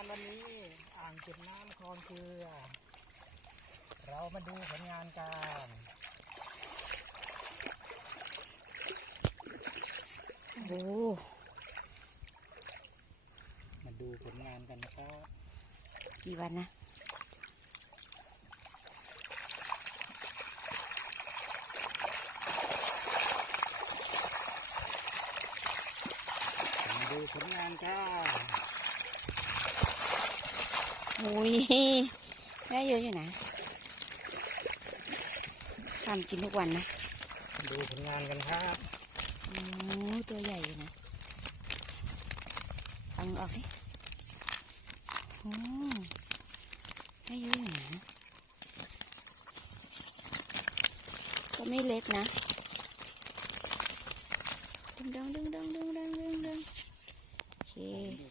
านวันนี้อ่างเก็บน้ำคลองเกลือ เรามาดูผลงานกันโอ้มาดูผลงานกันนะครับ กี่วันนะมาดูผลงานกัน อ้ยได้เยอะอยู่นะทำกินทุกวันนะ ดูผลงานกันครับโอ้ตัวใหญ่อยู่นะเอามือออกให้โอ้ได้เยอะอยู่นะ ก็ไม่เล็กนะ ดึงดังดึงดังดึงดังดึงดังโอเคดู